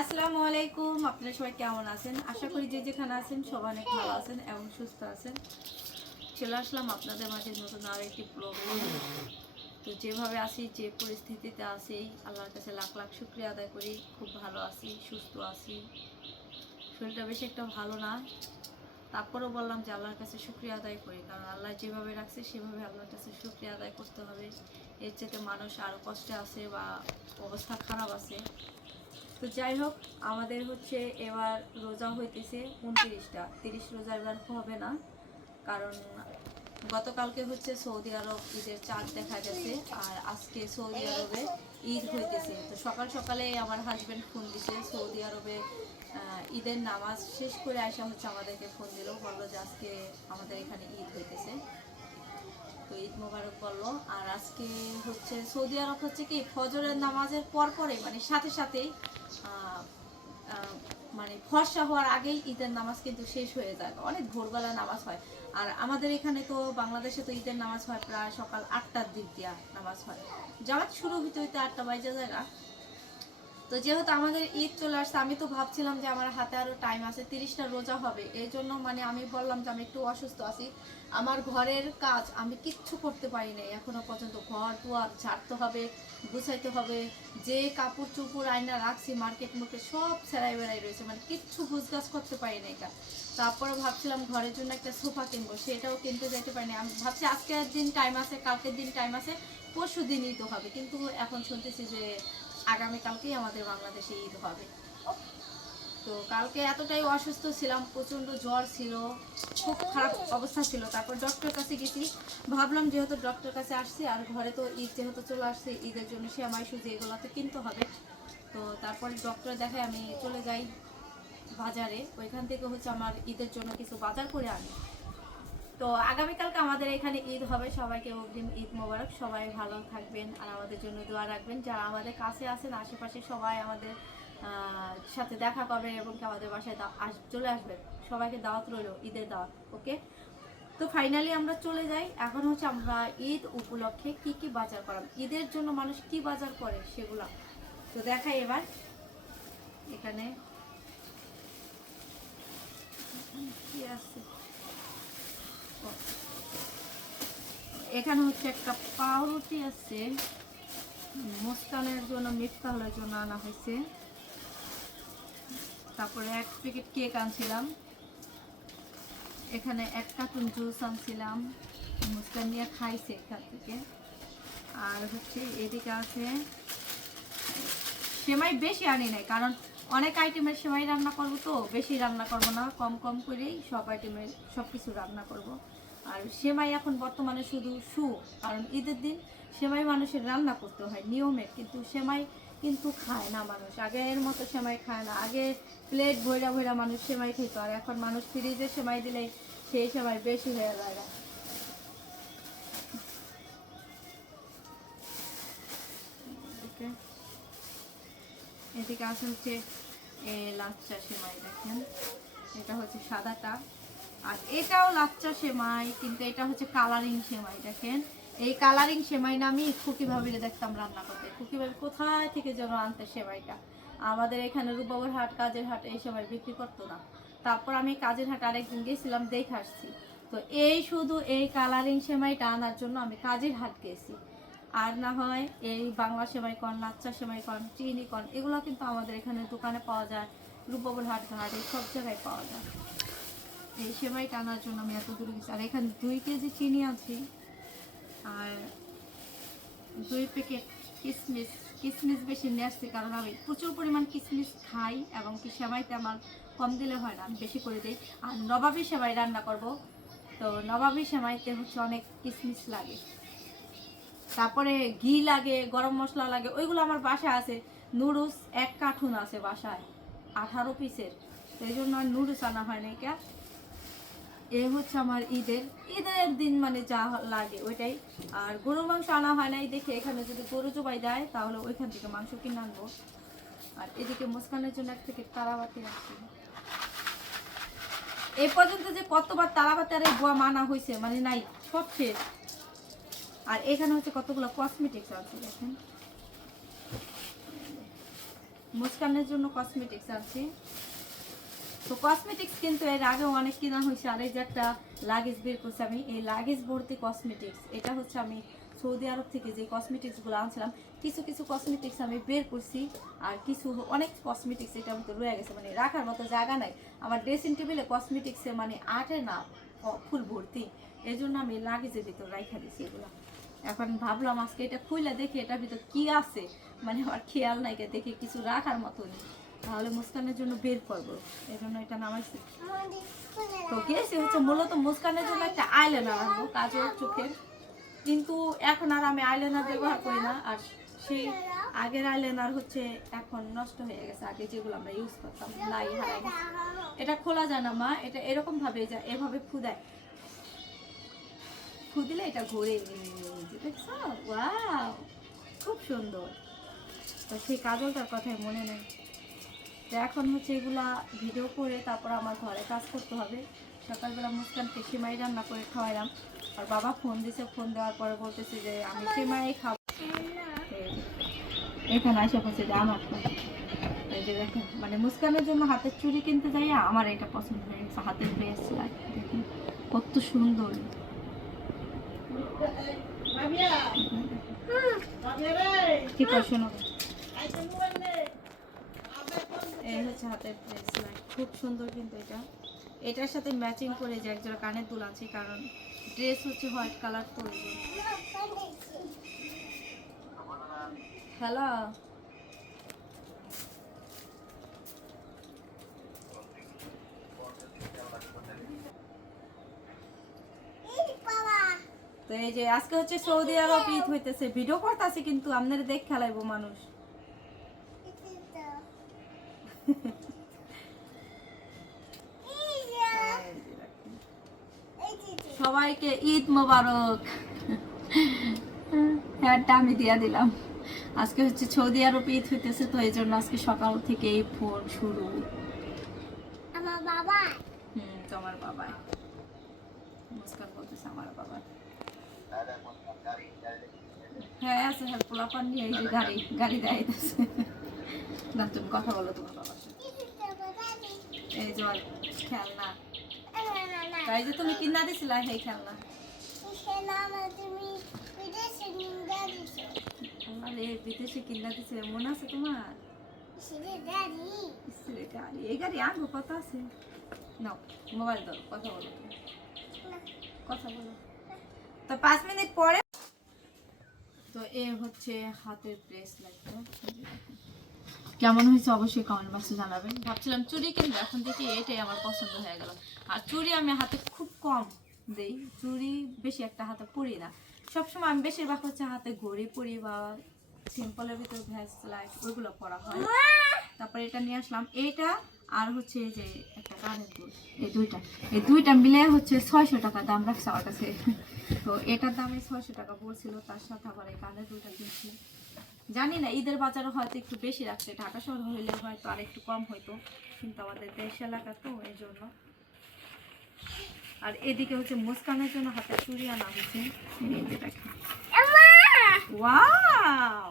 আসসালামু আলাইকুম, আপনারা সবাই কেমন আছেন? আশা করি যে যেখানে আছেন সবাই অনেক ভালো আছেন এবং সুস্থ আছেন। চলে আসলাম আপনাদের মাঝে নতুন আর একটি প্রোগ্রাম তো যেভাবে আছি, যে পরিস্থিতিতে আছি, আল্লাহর কাছে লাখ লাখ শুক্রিয়া আদায় করি। খুব ভালো আছি, সুস্থ আছি। শরীরটা বেশি একটা ভালো না। তারপরেও বললাম যে আল্লাহর কাছে শুক্রিয়া আদায় করি, কারণ আল্লাহ যেভাবে রাখছে, সেভাবে আল্লাহর কাছে শুক্রিয়া আদায় করতে হবে। এর চেয়ে মানুষ আরও কষ্টে আছে বা অবস্থা খারাপ আছে। তো যাই হোক, আমাদের হচ্ছে এবার রোজা হইতেছে উনত্রিশটা। তিরিশ রোজা এবার হবে না, কারণ গতকালকে হচ্ছে সৌদি আরব ঈদের চাঁদ দেখা গেছে, আর আজকে সৌদি আরবে ঈদ হইতেছে। তো সকাল সকালে আমার হাজবেন্ড ফোন দিছে, সৌদি আরবে ঈদের নামাজ শেষ করে আসা হচ্ছে আমাদেরকে ফোন দিল, বলল যে আজকে আমাদের এখানে ঈদ হইতেছে। তো ঈদ মোবারক বলল। আর আজকে হচ্ছে সৌদি আরব হচ্ছে কি, ফজরের নামাজের পরপরে মানে সাথে সাথেই মানে ফর্সা হওয়ার আগেই ঈদের নামাজ কিন্তু শেষ হয়ে যায়। অনেক ভোরবেলা নামাজ হয়। আর আমাদের এখানে তো বাংলাদেশে তো ঈদের নামাজ হয় প্রায় সকাল আটটার দিক দিয়া নামাজ হয়। জামাত শুরু হইতে হইতে আটটা বাজে জায়গা তো যেহেতু আমাদের ঈদ চলে আসছে, আমি তো ভাবছিলাম যে আমার হাতে আরও টাইম আছে, তিরিশটা রোজা হবে। এই জন্য মানে আমি বললাম যে আমি একটু অসুস্থ আছি। আমার ঘরের কাজ আমি কিচ্ছু করতে পারি নাই। এখনও পর্যন্ত ঘর দুয়ার ঝাড়তে হবে, গুছাইতে হবে। যে কাপড় চুপড় আয়না রাখছি মার্কেট মুখে সব সেরাই বেড়াই রয়েছে। মানে কিচ্ছু গুছগাছ করতে পারি না এটা। তারপরে ভাবছিলাম ঘরের জন্য একটা সোফা কিনবো, সেটাও কিনতে যেতে পারিনি আমি ভাবছি আজকের দিন টাইম আছে, কালকের দিন টাইম আছে পরশু দিনই তো হবে। কিন্তু এখন শুনতেছি যে আগামীকালকেই আমাদের বাংলাদেশে ঈদ হবে। তো কালকে এতটাই অসুস্থ ছিলাম প্রচণ্ড জ্বর ছিল, খুব খারাপ অবস্থা ছিল। তারপর ডক্টর কাছে গেছি, ভাবলাম যেহেতু ডক্টর কাছে আসছি, আর ঘরে তো ঈদ যেহেতু চলে আসছে, ঈদের জন্য সে আমার সুজি এগুলো তো কিনতে হবে। তো তারপরে ডক্টর দেখায় আমি চলে যাই বাজারে। ওইখান থেকে হচ্ছে আমার ঈদের জন্য কিছু বাজার করে আনি। তো আগামীকালকে আমাদের এখানে ঈদ হবে। সবাইকে অগ্রিম ঈদ মোবারক। সবাই ভালো থাকবেন আর আমাদের জন্য দোয়া রাখবেন। যারা আমাদের কাছে আছেন, আশেপাশে সবাই আমাদের সাথে দেখা করবেন এবং আমাদের বাসায় চলে আসবেন। সবাইকে দাওয়াত রইল ঈদের দাওয়াত, ওকে? তো ফাইনালি আমরা চলে যাই। এখন হচ্ছে আমরা ঈদ উপলক্ষে কি কি বাজার করাম? ঈদের জন্য মানুষ কি বাজার করে সেগুলা? তো দেখাই এবার। এখানে কি আছে? এখানে হচ্ছে একটা পাউরুটি আছে। মুস্কানের জন্য মিফতাহলের জন্য আনা হয়েছে। তারপরে এক প্যাকেট কেক আনছিলাম। এখানে এক কার্টুন জুস আনছিলাম। মুস্তান নিয়ে খাইছে এখান থেকে। আর হচ্ছে এদিকে আছে, সেমাই বেশি আনি নাই, কারণ অনেক আইটেমের সেমাই রান্না করব তো, বেশি রান্না করব না, কম কম করেই সব আইটেমের সব কিছু রান্না করব। আর সেমাই এখন বর্তমানে শুধু শু, কারণ ঈদের দিন সেমাই মানুষের রান্না করতে হয় নিয়মে, কিন্তু সেমাই কিন্তু খায় না মানুষ। আগের মতো সেমাই খায় না। আগে প্লেট ভৈরা ভৈরা মানুষ সেমাই খেত, আর এখন মানুষ ফ্রিজে সেমাই দিলে সেই সেমাই বেশি হয়ে যায় Okay. এদিকে আছে হচ্ছে লাচ্চা সেমাই দেখেন। এটা হচ্ছে সাদাটা। আর এটাও লাচ্চা সেমাই, কিন্তু এটা হচ্ছে কালারিং সেমাই দেখেন। এই কালারিং সেমাই না আমি খুকি দেখতাম রান্না করতে। খুকি ভাবি, কোথায় থেকে যেন আনতে সেমাইটা? আমাদের এখানে রূপবাবুর হাট, কাজের হাট, এই সেমাই বিক্রি করতো না। তারপর আমি কাজের হাট আরেকদিন গেছিলাম, দেখে আসছি। তো এই শুধু এই কালারিং সেমাইটা আনার জন্য আমি কাজের হাট গেছি। আর না হয় এই বাংলা সেমাই কন লাচ্চা চিনি কন এগুলো কিন্তু আমাদের এখানে দোকানে পাওয়া যায়। রূপবাবুর হাট ঘাট, এই সব জায়গায় পাওয়া যায়। এই সেমাই টানার জন্য আমি এত দূরে গেছি। আর এখানে দুই কেজি চিনি আছি আর দুই প্যাকেট কিসমিস। কিসমিস বেশি নিয়ে আসছি কারণ আমি প্রচুর পরিমাণ কিসমিস খাই এবং কি সেমাইতে আমার কম দিলে হয় না, আমি বেশি করে দিই। আর নবাবি সেমাই রান্না করব। তো নবাবি সেমাইতে হচ্ছে অনেক কিসমিস লাগে। তারপরে ঘি লাগে, গরম মশলা লাগে, ওইগুলো আমার বাসায় আছে। নুডলস এক কার্টুন আছে বাসায়, আঠারো পিসের। সেই জন্য আর নুডলস আনা হয় না কে? এ হচ্ছে আমার ঈদের ঈদের দিন মানে যা লাগে ওইটাই। আর গরুর মাংস আনা হয় নাই, দেখে এখানে যদি গরু জবাই দেয়, তাহলে ওইখান থেকে মাংস কিনে আনব। আর এদিকে মুস্কানের জন্য এক থেকে তারাবাতি রাখছি। এ পর্যন্ত যে কতবার তারাবাতি আর এই বোয়া মানা হয়েছে মানে নাই, সব শেষ। আর এখানে হচ্ছে কতগুলো কসমেটিক্স আছে দেখেন। মুস্কানের জন্য কসমেটিক্স আছে। তো কসমেটিক্স কিন্তু এর আগেও অনেক কিনা হয়েছে, আর এই যে একটা লাগেজ বের করছি আমি, এই লাগেজ ভর্তি কসমেটিক্স এটা হচ্ছে আমি সৌদি আরব থেকে যে কসমেটিক্সগুলো আনছিলাম, কিছু কিছু কসমেটিক্স আমি বের করছি, আর কিছু অনেক কসমেটিক্স এটার মধ্যে রয়ে গেছে মানে রাখার মতো জায়গা নাই। আমার ড্রেসিং টেবিলে কসমেটিক্সে মানে আটে না ফুল ভর্তি। এই জন্য আমি লাগেজের ভিতর রাইখা দিছি এগুলো। এখন ভাবলাম আজকে এটা খুলে দেখি, এটার ভিতর কি আছে? মানে আমার খেয়াল নাই দেখি কিছু রাখার মতো নেই তাহলে মুস্কানের জন্য বের করব। এই জন্য এটা নামাইছি। তো গেছি হচ্ছে মূলত মুস্কানের জন্য একটা আইলাইনার আনব, কাজল চোখের। কিন্তু এখন আর আমি আইলাইনার ব্যবহার করি না, আর সেই আগের আইলাইনার হচ্ছে এখন নষ্ট হয়ে গেছে, আগে যেগুলো আমরা ইউজ করতাম নাই হারাই এটা খোলা যায় না মা, এটা এরকম ভাবে যা, এভাবে ফুদায়। ফুদিলে এটা ঘুরে দেখছ? ওয়াও! খুব সুন্দর। তো সেই কাজলটার কথাই মনে নেই। তো এখন হচ্ছে এগুলা ভিডিও করে তারপর আমার ঘরে কাজ করতে হবে। সকালবেলা মুস্কানকে সিমাই রান্না করে খাওয়াইলাম। আর বাবা ফোন দিছে, ফোন দেওয়ার পরে বলতেছে যে, আমি সিমাই খাব। এখানে আসে বলছে যে, আমার মানে মুস্কানের জন্য হাতের চুড়ি কিনতে যাই আমার এটা পছন্দ হয়ে গেছে, হাতের ব্রেসলাইট দেখেন, কত সুন্দর। এই হচ্ছে হাতের ব্রেসলাইট খুব সুন্দর কিন্তু এটা। এটার সাথে ম্যাচিং করে যে একজোড়া কানের দুল আছে, কারণ ড্রেস হচ্ছে হোয়াইট কালার তো হ্যালো তো এই যে আজকে হচ্ছে সৌদি আরব ঈদ হইতেছে। ভিডিও করতেছে কিন্তু আপনারা দেখ খেলাইবো মানুষ। সবাইকে ঈদ মোবারক। হ্যাঁটা আমি দিয়া দিলাম। আজকে হচ্ছে সৌদি আরব ঈদ হইতেছে তো এই জন্য আজকে সকাল থেকে এই ফোন শুরু। আমার বাবা হুম তোমার বাবা মুস্কান বলতেছে আমার বাবা হ্যাঁ আছে হ্যাঁ পোলাপান নিয়ে এই যে গাড়ি গাড়ি দেখাইতেছে। না তুমি কথা বলো তোমার বাবার সাথে। এই যে খেলনা। তাই যে তুমি কিনা দিছিলা সেই খেলনা? বিদেশে কিনা দিছে মনে আছে তোমার? গাড়ি, এই গাড়ি আনব কত আছে। নাও, মোবাইল কথা বলো কথা বলো। তো পাঁচ মিনিট পরে তো এ হচ্ছে হাতের ব্রেসলেটটা কেমন হয়েছে অবশ্যই কমেন্ট বক্সে জানাবেন। ভাবছিলাম চুড়ি কিনবো এখন দেখি এটাই আমার পছন্দ হয়ে গেল। আর চুড়ি আমি হাতে খুব কম দেই চুড়ি বেশি একটা হাতে পরি না। সবসময় আমি বেশিরভাগ হচ্ছে হাতে ঘড়ি পরি বা সিম্পলের ভিতরে ভ্যাস লাইট ওইগুলো পরা হয়। তারপরে এটা নিয়ে আসলাম। এইটা আর হচ্ছে এই যে একটা কানের দুল, এই দুইটা। এই দুইটা মিলে হচ্ছে ছয়শো টাকা দাম রাখছে আমার কাছে। তো এটার দামে ছয়শো টাকা বলছিল, তার সাথে আবার এই কানের দুলটা কিনছি জানি না, ঈদের বাজারে হয়তো একটু বেশি রাখছে। ঢাকা শহর হইলে হয়তো আর একটু কম হইতো, কিন্তু আমাদের দেশ এলাকা তো এই জন্য। আর এদিকে হচ্ছে মুস্কানের জন্য হাতে চুড়ি আনা হয়েছে এই যে দেখেন ওয়াও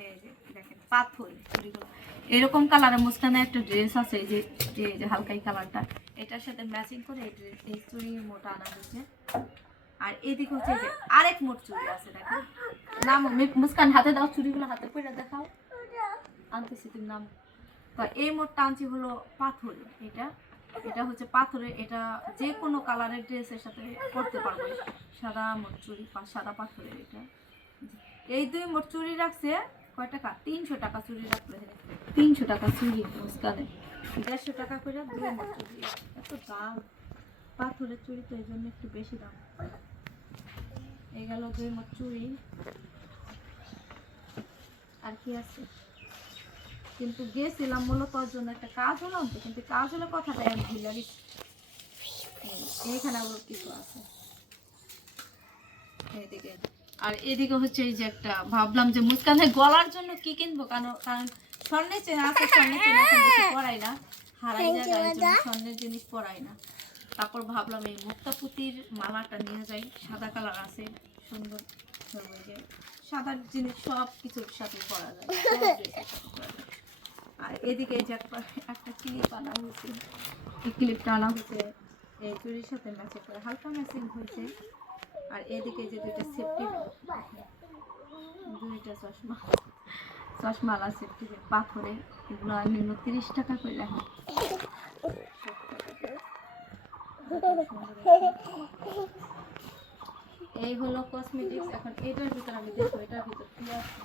এই যে দেখেন পাথর চুড়িগুলো এরকম কালারের মুস্কানের একটা ড্রেস আছে যে যে হালকাই কালারটা এটার সাথে ম্যাচিং করে এই ড্রেস এই চুড়ি মোটা আনা হয়েছে। আর এদিকে হচ্ছে যে আরেক মোট চুড়ি আছে, দেখো। নাম মুস্কান, হাতে দাও চুড়িগুলো, হাতে পরে দেখাও। আনতেছি তুমি নাম। তো এই মোটটা আনছি হলো পাথর, এটা। এটা হচ্ছে পাথরের এটা যে কোনো কালারের ড্রেসের সাথে করতে পারব। সাদা মোট চুড়ি সাদা পাথরের এটা। এই দুই মোট চুড়ি রাখছে, কয় টাকা? তিনশো টাকা চুরি রাখলে তিনশো টাকা চুড়ি মুস্কানে। দেড়শো টাকা করে এত দাম। পাথরের চুড়ি তো এই জন্য একটু বেশি দাম। এই গেল দুই মোট চুড়ি আর কি আছে? কিন্তু গেছিলাম মূলত ওর জন্য একটা কাজ হলো কিন্তু কাজ হলো কথাটা আমি ভুলে গেছি এই- এইখানে আবার কিছু আছে। এইদিকে। আর এদিকে হচ্ছে এই যে একটা, ভাবলাম যে মুস্কানের গলার জন্য কি কিনবো? কারণ কারণ স্বর্ণের চেন আছে স্বর্ণের চেন এখন বেশি পড়াই না। হারাই যায় স্বর্ণের জিনিস পড়াই না। তারপর ভাবলাম এই মুক্তা পুতির মালাটা নিয়ে যাই। সাদা কালার আছে সুন্দর। সাদা জিনিস সব কিছুর সাথে পরা যায়। আর এদিকে যে একটা একটা ক্লিপ আনা হয়েছে। এই ক্লিপটা আনা হয়েছে এই চুরির সাথে ম্যাচিং করে। হালকা ম্যাচিং হয়েছে। আর এদিকে যে দুইটা সেফটি দুইটা চশমা। চশমালা সেফটি পাথরে, এগুলো নিম্ন তিরিশ টাকা করে রাখা। এই হলো কসমেটিক্স এখন এটার ভিতর আমি দেখব, এটার ভিতর কি আছে?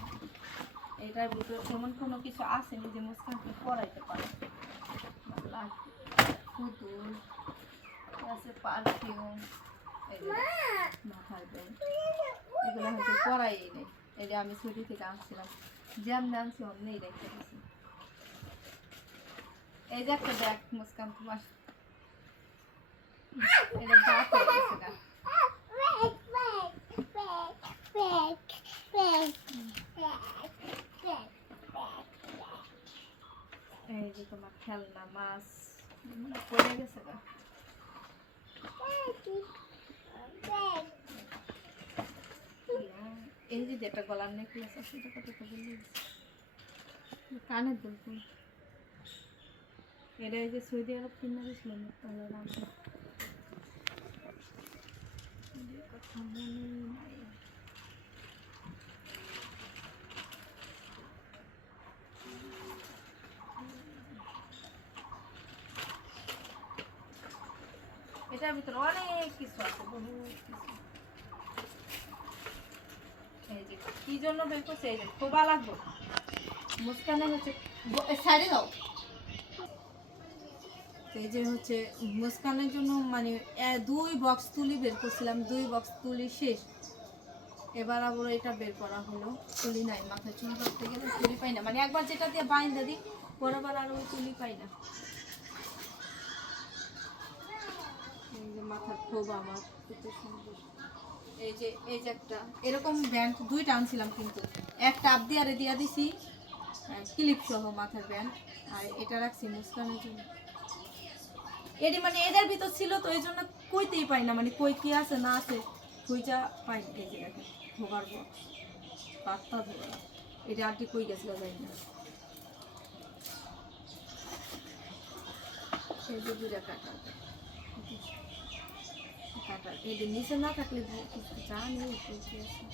এটার ভিতর এমন কোনো কিছু আসেনি যে মুস্কানকে পরাইতে পারে। পুতুল, আছে পারফিউম মাথায় দেয় এগুলো হয়তো পরাই নেই। এটা আমি ছুটি থেকে আনছিলাম। যেমন আনছি অমনি রেখে দিয়েছি এই যে একটা ব্যাগ মুস্কান তোমার এটা দাঁত হয়ে না এই যে তোমার খেলনা মাছ পড়ে গেছে গা এই যে যেটা গলার নেকলেস আছে, সেটা কত বললি কানের দুল ফুল। এটা এই যে সৌদি আরব কিনে গেছিলাম তাহলে নাম। কথা মনে এটার ভিতরে অনেক কিছু আছে বহু কিছু। কি? জন্য বের করছে? এই যে খোবা লাগবে। মুস্কানে হচ্ছে সাইডে দাও। এই যে হচ্ছে মুস্কানের জন্য মানে দুই বক্স তুলি বের করছিলাম। দুই বক্স তুলি শেষ। এবার আবার এটা বের করা হলো। তুলি নাই, মাথায় চুল করতে গেলে তুলি পাই না। মানে একবার যেটা দিয়ে বাইন্দা দিই পরেরবার আর ওই তুলি পাই না। মাথার খোবা আমার। সুন্দর। এই যে এই যে একটা। এরকম ব্যান্ড দুইটা আনছিলাম কিন্তু। একটা আপ দিয়ে আরে দিয়া দিছি ক্লিপ সহ মাথার ব্যান্ড আর এটা রাখছি মুস্কানের জন্য। এটি মানে এদের ভিতর ছিল তো এই জন্য কইতেই পাই না মানে কই কি আছে, না আছে কইটা পাই এই যে দেখেন ধোবার বক্স, পাত্তা ধোবা এটা আর কি কই গেছিল যাই না। কাটা। কাটা এই নিচে না থাকলে কিছু জানি কই কি আছে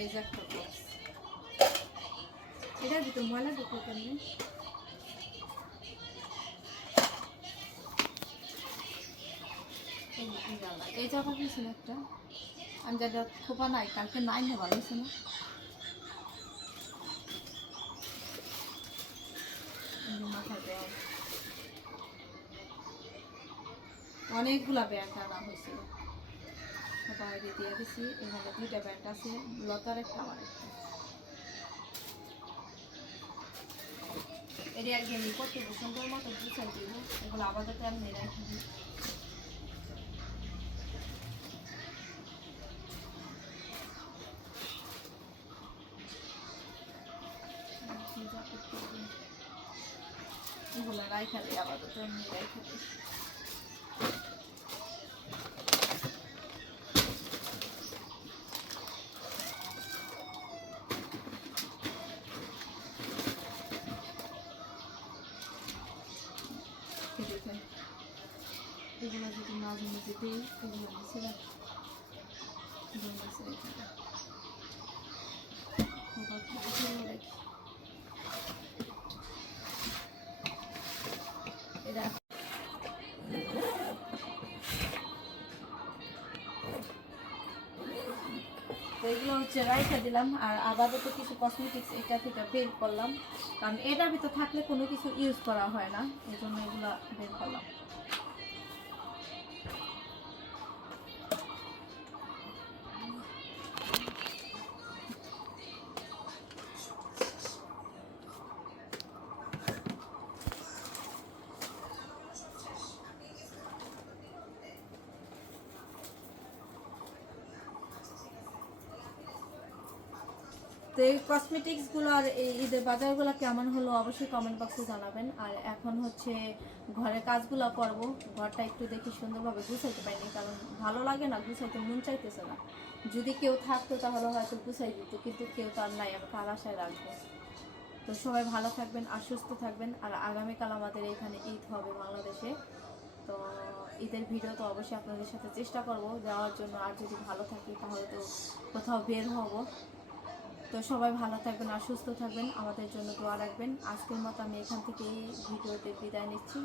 এই যে একটা বক্স ময়লা এই যে জায়গা গেছিল একটা। আমি যেটা খোপা নাই কালকে নাই নেবার হয়েছে না। এই যে মাথার ব্যাগ অনেকগুলা ব্যাগ আনা হয়েছিল। বাইরে দিয়ে দিছি, এখানে দুইটা ব্যাগ আছে, লতার একটা, আমার একটা। এটি একদিন করতে সুন্দর মতো গুছাই দিব, এগুলো আপাতত আমি রাখি। এগুলো রাইখা দিই আপাতত এমনি রাইখা দিই এই দেখেন, এগুলো যদি এগুলো হচ্ছে রাইখা দিলাম, আর আপাতত কিছু কসমেটিক্স এটা থেকে বের করলাম। কারণ এটার ভিতর থাকলে কোনো কিছু ইউজ করা হয় না এই জন্য এগুলো বের করলাম। তো এই কসমেটিক্সগুলো আর এই ঈদের বাজারগুলো কেমন হলো অবশ্যই কমেন্ট বক্সে জানাবেন। আর এখন হচ্ছে ঘরের কাজগুলো করব। ঘরটা একটু দেখি সুন্দরভাবে গুছাইতে পারিনি, কারণ ভালো লাগে না, গুছাইতে মন চাইতেছে না। যদি কেউ থাকতো তাহলে হয়তো গুছাই দিত, কিন্তু কেউ তো আর নাই, আমি কার আশায় রাখব। তো সবাই ভালো থাকবেন, আর সুস্থ থাকবেন। আর আগামীকাল আমাদের এখানে ঈদ হবে বাংলাদেশে। তো ঈদের ভিডিও তো অবশ্যই আপনাদের সাথে চেষ্টা করব যাওয়ার জন্য। আর যদি ভালো থাকি তাহলে তো কোথাও বের হব। তো সবাই ভালো থাকবেন আর সুস্থ থাকবেন আমাদের জন্য দোয়া রাখবেন আজকের মতো আমি এখান থেকেই ভিডিওতে বিদায় নিচ্ছি।